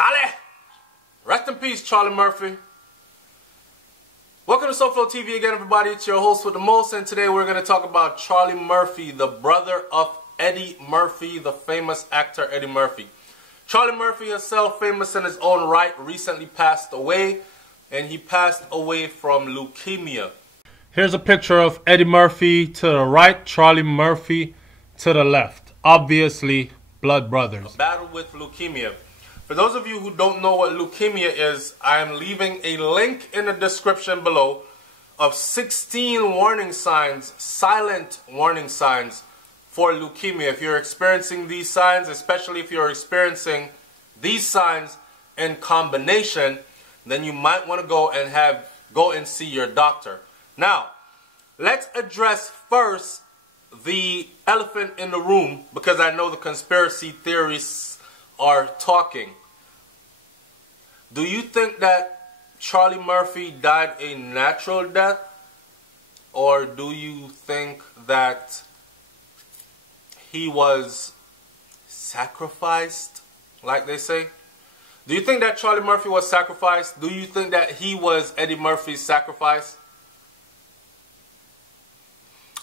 Charlie! Rest in peace, Charlie Murphy. Welcome to SoFlo TV again, everybody. It's your host with the most, and today we're going to talk about Charlie Murphy, the brother of Eddie Murphy, the famous actor Eddie Murphy. Charlie Murphy, himself famous in his own right, recently passed away, and he passed away from leukemia. Here's a picture of Eddie Murphy to the right, Charlie Murphy to the left. Obviously, blood brothers. A battle with leukemia. For those of you who don't know what leukemia is, I am leaving a link in the description below of 16 warning signs, silent warning signs for leukemia. If you're experiencing these signs, especially if you're experiencing these signs in combination, then you might want to go and see your doctor. Now, let's address first the elephant in the room, because I know the conspiracy theorists are talking. Do you think that Charlie Murphy died a natural death? Or do you think that he was sacrificed, like they say? Do you think that Charlie Murphy was sacrificed? Do you think that he was Eddie Murphy's sacrifice?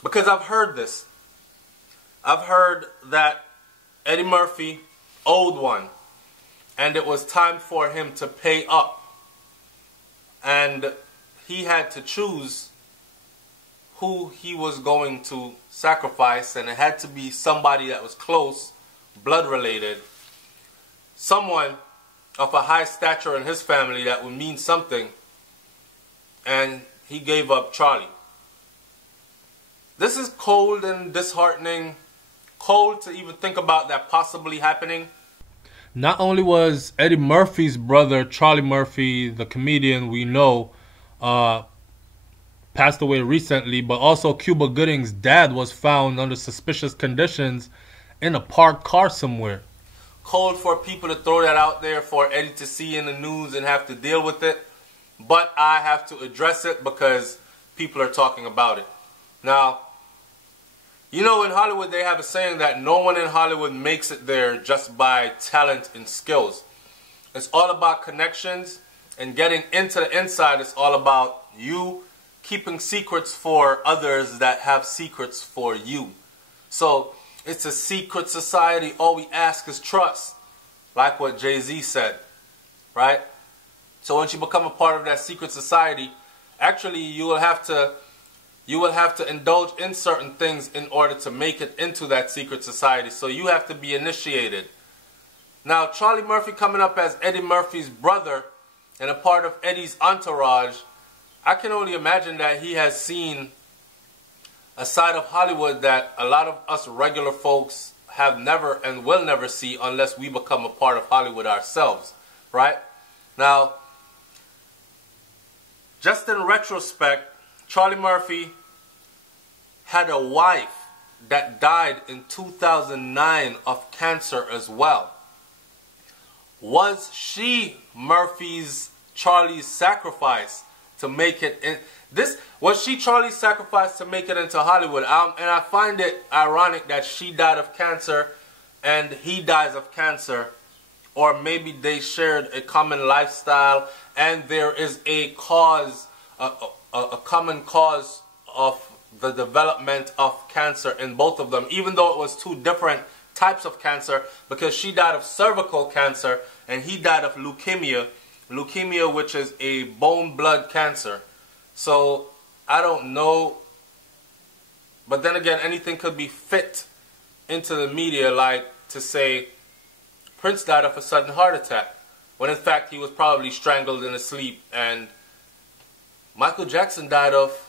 Because I've heard this. I've heard that Eddie Murphy owed one, and it was time for him to pay up. And he had to choose who he was going to sacrifice, and it had to be somebody that was close, blood related, someone of a high stature in his family that would mean something, and he gave up Charlie. This is cold and disheartening, cold to even think about that possibly happening. Not only was Eddie Murphy's brother, Charlie Murphy, the comedian we know, passed away recently, but also Cuba Gooding's dad was found under suspicious conditions in a parked car somewhere. Cold for people to throw that out there for Eddie to see in the news and have to deal with it, but I have to address it because people are talking about it. Now, you know, in Hollywood they have a saying that no one in Hollywood makes it there just by talent and skills. It's all about connections and getting into the inside. It's all about you keeping secrets for others that have secrets for you. So it's a secret society. All we ask is trust, like what Jay-Z said, right? So once you become a part of that secret society, actually you will have to indulge in certain things in order to make it into that secret society. So you have to be initiated. Now, Charlie Murphy coming up as Eddie Murphy's brother and a part of Eddie's entourage, I can only imagine that he has seen a side of Hollywood that a lot of us regular folks have never and will never see unless we become a part of Hollywood ourselves, right? Now, just in retrospect, Charlie Murphy had a wife that died in 2009 of cancer as well. Was she Charlie's sacrifice to make it in? Was she Charlie's sacrifice to make it into Hollywood? And I find it ironic that she died of cancer and he dies of cancer. Or maybe they shared a common lifestyle and there is a cause, a common cause of the development of cancer in both of them, even though it was two different types of cancer, because she died of cervical cancer and he died of leukemia, which is a bone blood cancer. So I don't know, but then again, anything could be fit into the media, like to say Prince died of a sudden heart attack, when in fact he was probably strangled in his sleep, and Michael Jackson died of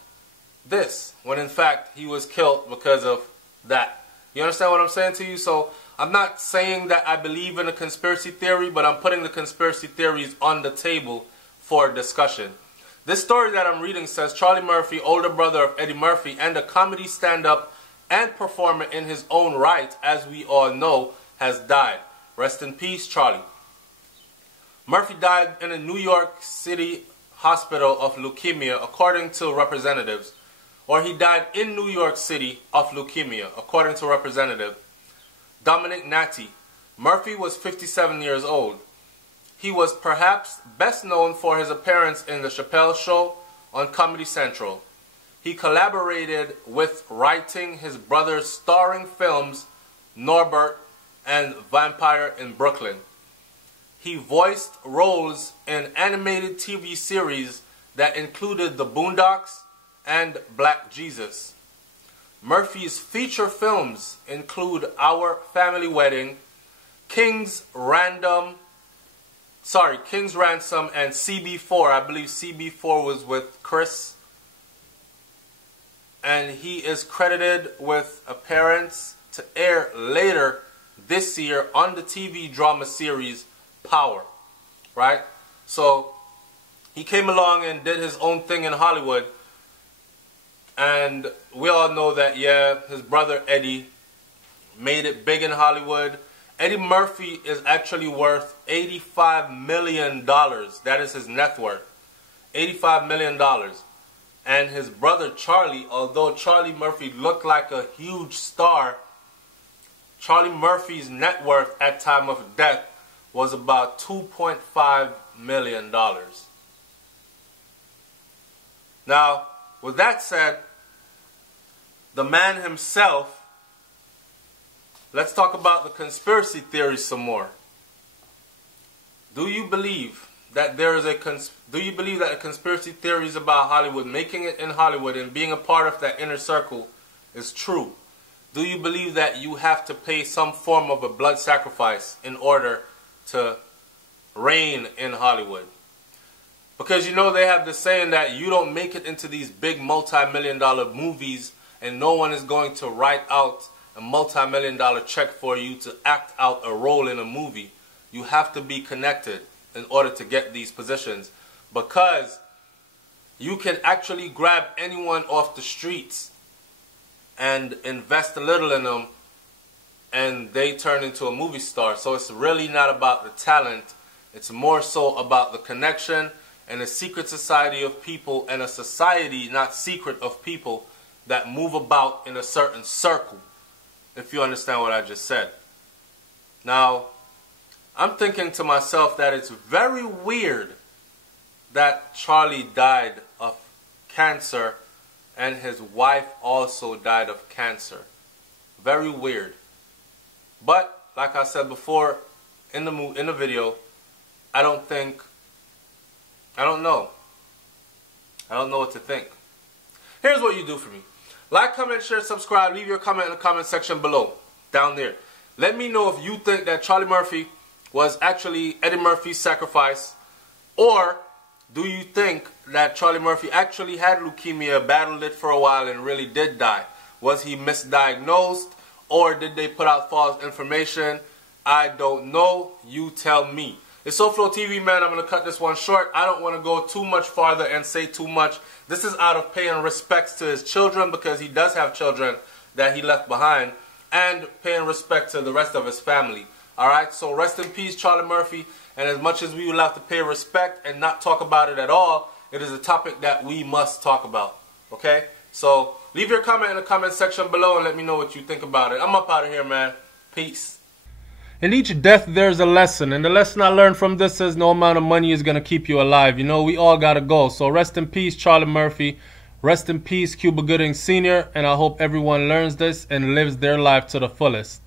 this, when in fact he was killed because of that. You understand what I'm saying to you? So I'm not saying that I believe in a conspiracy theory, but I'm putting the conspiracy theories on the table for discussion. This story that I'm reading says Charlie Murphy, older brother of Eddie Murphy and a comedy stand-up and performer in his own right, as we all know, has died. Rest in peace, Charlie. Murphy died in a New York City hospital of leukemia, according to representatives. Or he died in New York City of leukemia, according to Representative Dominic Natti. Murphy was 57 years old. he was perhaps best known for his appearance in The Chappelle Show on Comedy Central. He collaborated with writing his brother's starring films Norbert and Vampire in Brooklyn. He voiced roles in animated TV series that included The Boondocks and Black Jesus. Murphy's feature films include Our Family Wedding, King's Ransom, and CB4. I believe CB4 was with Chris. And he is credited with appearance to air later this year on the TV drama series Power. Right? So he came along and did his own thing in Hollywood. And we all know that, yeah, his brother Eddie made it big in Hollywood. Eddie Murphy is actually worth $85 million. That is his net worth. $85 million. And his brother Charlie, although Charlie Murphy looked like a huge star, Charlie Murphy's net worth at time of death was about $2.5 million. Now, with that said, the man himself, let's talk about the conspiracy theories some more. Do you believe that the conspiracy theories about Hollywood, making it in Hollywood and being a part of that inner circle is true? Do you believe that you have to pay some form of a blood sacrifice in order to reign in Hollywood? Because you know they have the saying that you don't make it into these big multi-million-dollar movies and no one is going to write out a multi-million-dollar check for you to act out a role in a movie. You have to be connected in order to get these positions, because you can actually grab anyone off the streets and invest a little in them and they turn into a movie star. So it's really not about the talent. It's more so about the connection and a secret society of people, and a society, not secret, of people that move about in a certain circle, if you understand what I just said. Now, I'm thinking to myself that it's very weird that Charlie died of cancer and his wife also died of cancer. Very weird. But, like I said before in the video, I don't know. I don't know what to think. Here's what you do for me. Like, comment, share, subscribe. Leave your comment in the comment section below. Down there. Let me know if you think that Charlie Murphy was actually Eddie Murphy's sacrifice. Or do you think that Charlie Murphy actually had leukemia, battled it for a while, and really did die? Was he misdiagnosed? Or did they put out false information? I don't know. You tell me. It's SoFlo TV, man. I'm going to cut this one short. I don't want to go too much farther and say too much. This is out of paying respects to his children, because he does have children that he left behind, and paying respect to the rest of his family. Alright, so rest in peace, Charlie Murphy. And as much as we would have to pay respect and not talk about it at all, it is a topic that we must talk about. Okay? So leave your comment in the comment section below and let me know what you think about it. I'm up out of here, man. Peace. In each death, there's a lesson. And the lesson I learned from this is no amount of money is going to keep you alive. You know, we all got to go. So rest in peace, Charlie Murphy. Rest in peace, Cuba Gooding Sr. And I hope everyone learns this and lives their life to the fullest.